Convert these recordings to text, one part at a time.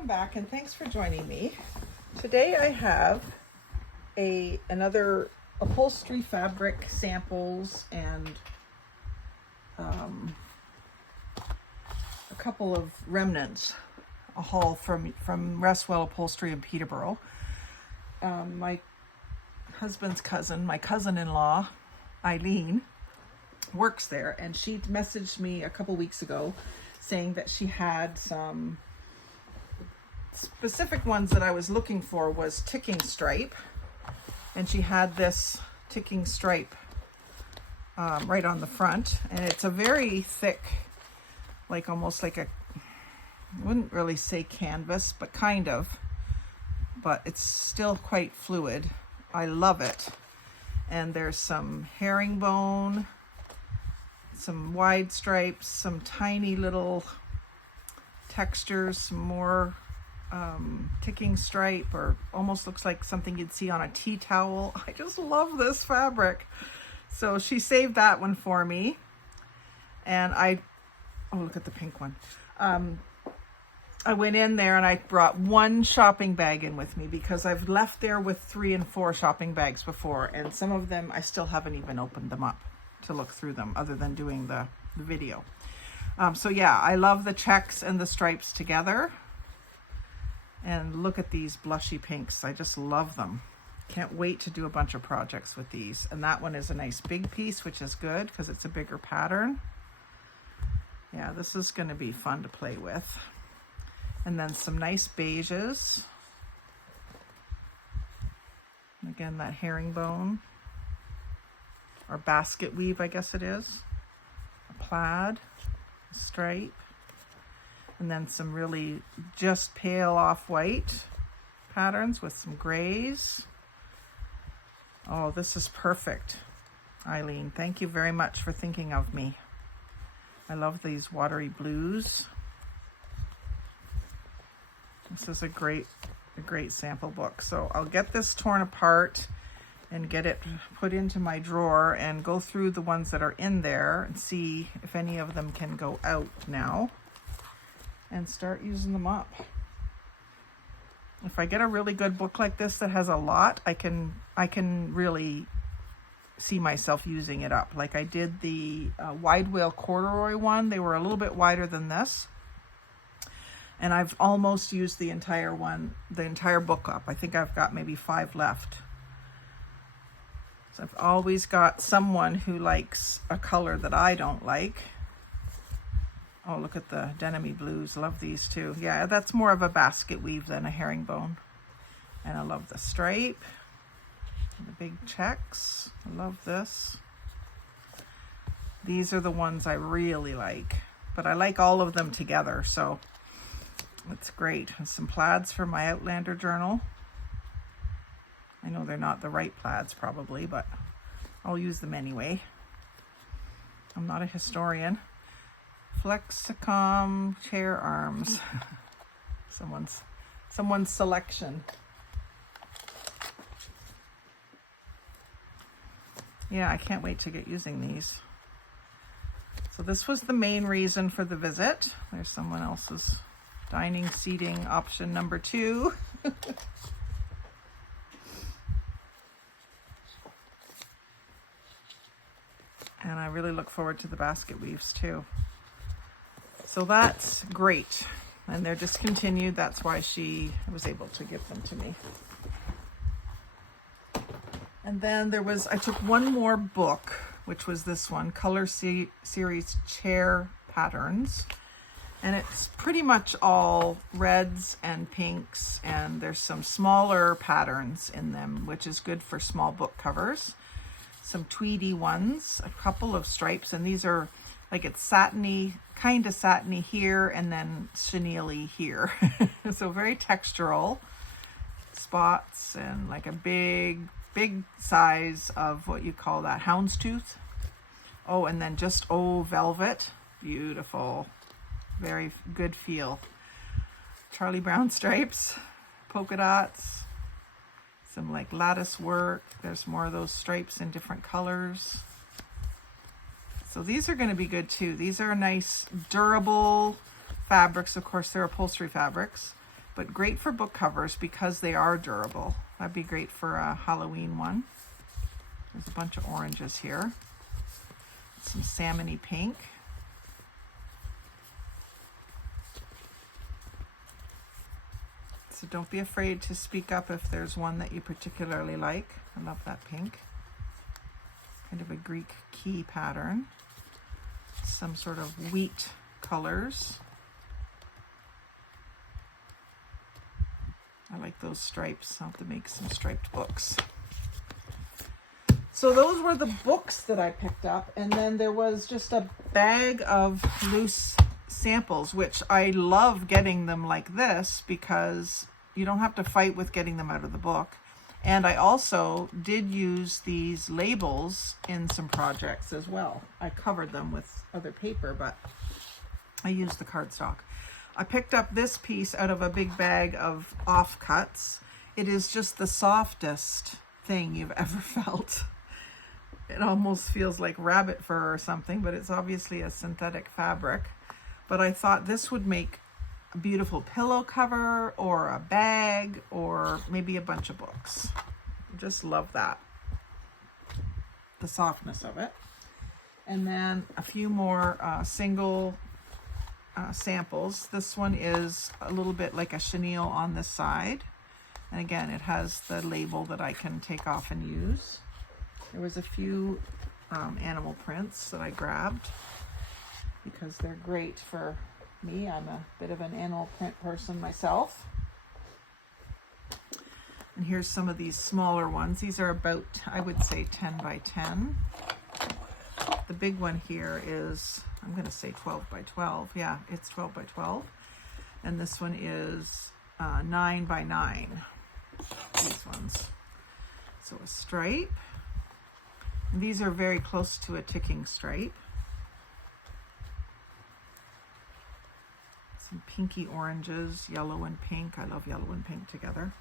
welcome back and thanks for joining me. Today I have another upholstery fabric samples and a couple of remnants, a haul from Restwell Upholstery in Peterborough. My husband's cousin, my cousin-in-law, Eileen, works there, and she messaged me a couple weeks ago saying that she had some specific ones that I was looking for was ticking stripe, and she had this ticking stripe right on the front, and it's a very thick, like almost like I wouldn't really say canvas, but kind of, but it's still quite fluid. I love it. And there's some herringbone, some wide stripes, some tiny little textures, some more ticking stripe, or almost looks like something you'd see on a tea towel. I just love this fabric. So she saved that one for me. And oh, look at the pink one. I went in there and I brought one shopping bag in with me because I've left there with 3 and 4 shopping bags before, and some of them I still haven't even opened them up to look through them other than doing the video. So yeah, I love the checks and the stripes together. And look at these blushy pinks. I just love them. Can't wait to do a bunch of projects with these. And that one is a nice big piece, which is good because it's a bigger pattern. Yeah, this is going to be fun to play with. And then some nice beiges. Again, that herringbone or basket weave, I guess it is. A plaid, a stripe, and then some really just pale off-white patterns with some grays. Oh, this is perfect, Eileen. Thank you very much for thinking of me. I love these watery blues. This is a great sample book. So I'll get this torn apart and get it put into my drawer and go through the ones that are in there and see if any of them can go out now and start using them up. If I get a really good book like this that has a lot, I can really see myself using it up. Like I did the wide whale corduroy one. They were a little bit wider than this. And I've almost used the entire book up. I think I've got maybe 5 left. So I've always got someone who likes a color that I don't like. Oh, look at the denim-y blues. Love these too. Yeah, that's more of a basket weave than a herringbone. And I love the stripe. The big checks. I love this. These are the ones I really like. But I like all of them together, so it's great. And some plaids for my Outlander journal. I know they're not the right plaids probably, but I'll use them anyway. I'm not a historian. Flexicom chair arms. Someone's selection. Yeah, I can't wait to get using these. So this was the main reason for the visit. There's someone else's dining seating option number 2. And I really look forward to the basket weaves too. So that's great. And they're discontinued. That's why she was able to give them to me. And then I took one more book, which was this one, Color Series Chair Patterns. And it's pretty much all reds and pinks, and there's some smaller patterns in them, which is good for small book covers. Some tweedy ones, a couple of stripes, and these are like it's satiny, kind of satiny here, and then chenille here. So very textural spots, and like a big size of what you call that, houndstooth. Oh, and then just velvet, beautiful. Very good feel. Charlie Brown stripes, polka dots, some like lattice work. There's more of those stripes in different colors. So these are going to be good too. These are nice, durable fabrics. Of course, they're upholstery fabrics. but great for book covers because they are durable. That'd be great for a Halloween one. There's a bunch of oranges here. Some salmony pink. So don't be afraid to speak up if there's one that you particularly like. I love that pink. Kind of a Greek key pattern. Some sort of wheat colors. I like those stripes. I'll have to make some striped books. So those were the books that I picked up. And then there was just a bag of loose samples, which I love getting them like this because you don't have to fight with getting them out of the book. And I also did use these labels in some projects as well. I covered them with other paper, but I used the cardstock. I picked up this piece out of a big bag of offcuts. It is just the softest thing you've ever felt. It almost feels like rabbit fur or something, but it's obviously a synthetic fabric. But I thought this would make a beautiful pillow cover or a bag or maybe a bunch of books. Just love that. The softness of it. And then a few more single samples. This one is a little bit like a chenille on this side. And again, it has the label that I can take off and use. There was a few animal prints that I grabbed because they're great for me. I'm a bit of an animal print person myself. And here's some of these smaller ones. These are about, I would say, 10 by 10. The big one here is, I'm going to say 12 by 12. Yeah, it's 12 by 12. And this one is 9 by 9. These ones. So a stripe. And these are very close to a ticking stripe. Some pinky oranges, yellow and pink. I love yellow and pink together.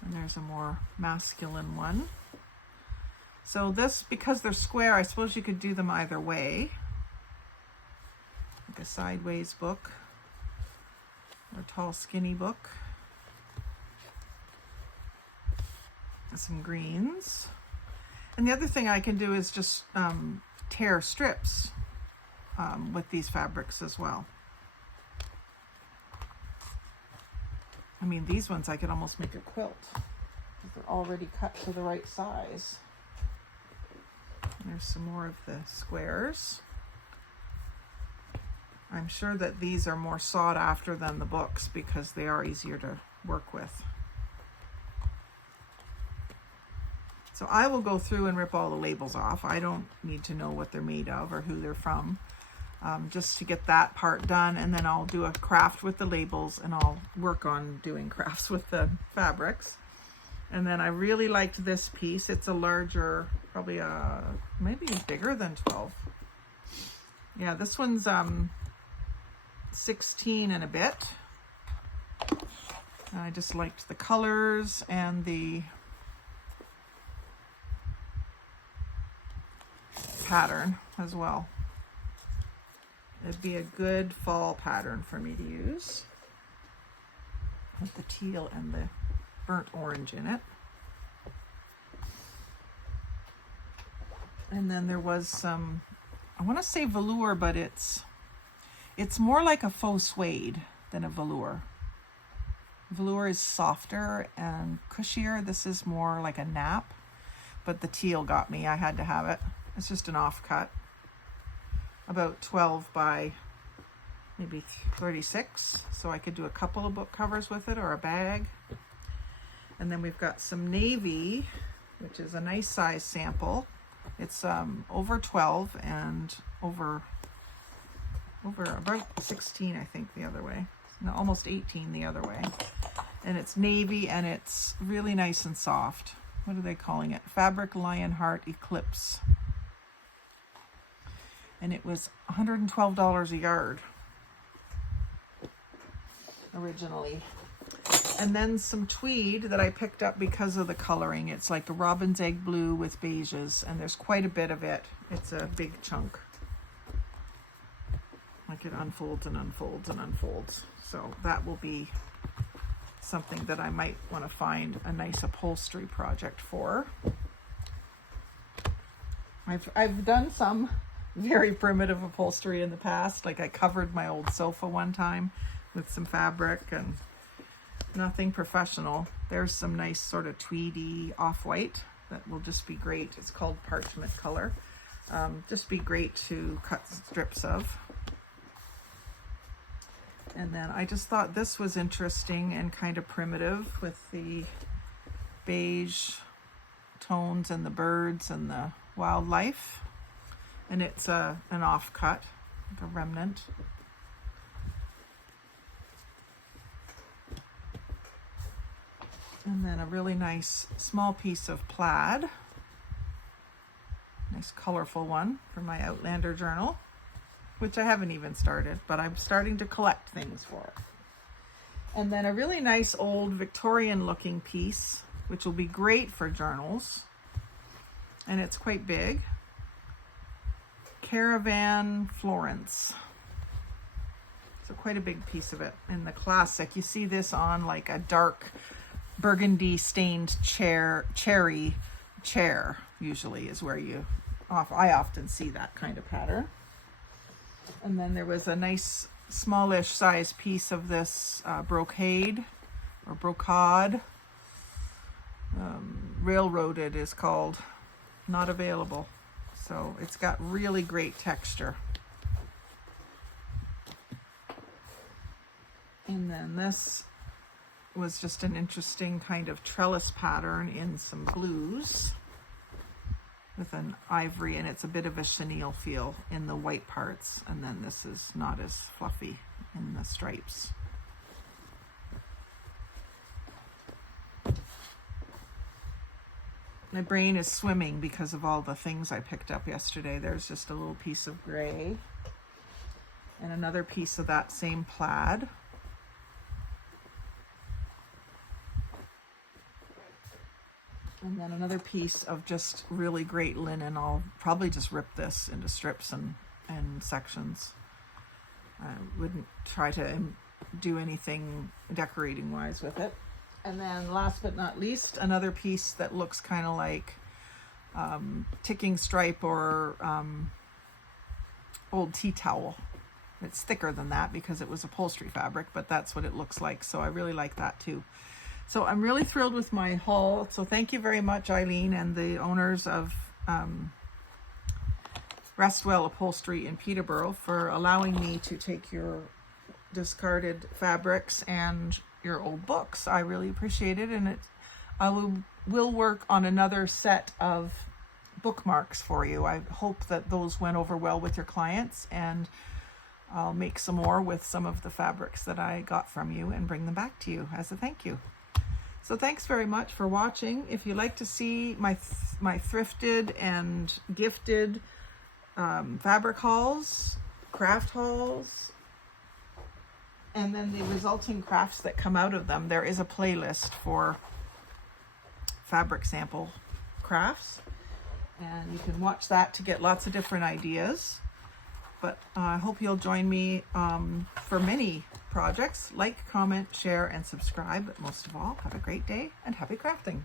And there's a more masculine one. So this, because they're square, I suppose you could do them either way. Like a sideways book or a tall skinny book. Some greens. And the other thing I can do is just tear strips with these fabrics as well. I mean, these ones I could almost make a quilt because they're already cut to the right size. And there's some more of the squares. I'm sure that these are more sought after than the books because they are easier to work with. So I will go through and rip all the labels off. I don't need to know what they're made of or who they're from, just to get that part done. And then I'll do a craft with the labels and I'll work on doing crafts with the fabrics. And then I really liked this piece. It's a larger, probably maybe bigger than 12. Yeah, this one's 16 and a bit. I just liked the colors and the pattern as well. It'd be a good fall pattern for me to use with the teal and the burnt orange in it. And then there was some, I want to say velour, but it's more like a faux suede than a velour. Velour is softer and cushier. This is more like a nap, but the teal got me. I had to have it. It's just an offcut, about 12 by maybe 36. So I could do a couple of book covers with it or a bag. And then we've got some navy, which is a nice size sample. It's over 12 and over about 16, I think, the other way. No, almost 18 the other way. And it's navy and it's really nice and soft. What are they calling it? Fabric Lionheart Eclipse. And it was $112 a yard originally. And then some tweed that I picked up because of the coloring. It's like a robin's egg blue with beiges, and there's quite a bit of it. It's a big chunk. Like it unfolds and unfolds and unfolds. So that will be something that I might want to find a nice upholstery project for. I've done some very primitive upholstery in the past. Like I covered my old sofa one time with some fabric, and nothing professional. There's some nice sort of tweedy off-white that will just be great. It's called parchment color. Just be great to cut strips of. And then I just thought this was interesting and kind of primitive with the beige tones and the birds and the wildlife. And it's an offcut, like a remnant. And then a really nice small piece of plaid. Nice colorful one for my Outlander journal, which I haven't even started, but I'm starting to collect things for it. And then a really nice old Victorian looking piece, which will be great for journals. And it's quite big. Caravan Florence. So quite a big piece of it. In the classic, you see this on like a dark burgundy stained cherry chair, usually is where I often see that kind of pattern. And then there was a nice smallish size piece of this brocade or brocade. Railroaded is called, not available. So it's got really great texture. And then this was just an interesting kind of trellis pattern in some blues with an ivory, and it's a bit of a chenille feel in the white parts, and then this is not as fluffy in the stripes. My brain is swimming because of all the things I picked up yesterday. There's just a little piece of gray and another piece of that same plaid. And then another piece of just really great linen. I'll probably just rip this into strips and sections. I wouldn't try to do anything decorating wise with it. And then last but not least, another piece that looks kind of like ticking stripe or old tea towel. It's thicker than that because it was upholstery fabric, but that's what it looks like. So I really like that too. So I'm really thrilled with my haul. So thank you very much, Eileen, and the owners of Restwell Upholstery in Peterborough for allowing me to take your discarded fabrics and your old books. I really appreciate it, and I will work on another set of bookmarks for you. I hope that those went over well with your clients, and I'll make some more with some of the fabrics that I got from you and bring them back to you as a thank you. So thanks very much for watching. If you'd like to see my thrifted and gifted fabric hauls, craft hauls, and then the resulting crafts that come out of them, there is a playlist for fabric sample crafts, and you can watch that to get lots of different ideas. But I hope you'll join me for many projects. Like, comment, share, and subscribe. But most of all, have a great day and happy crafting.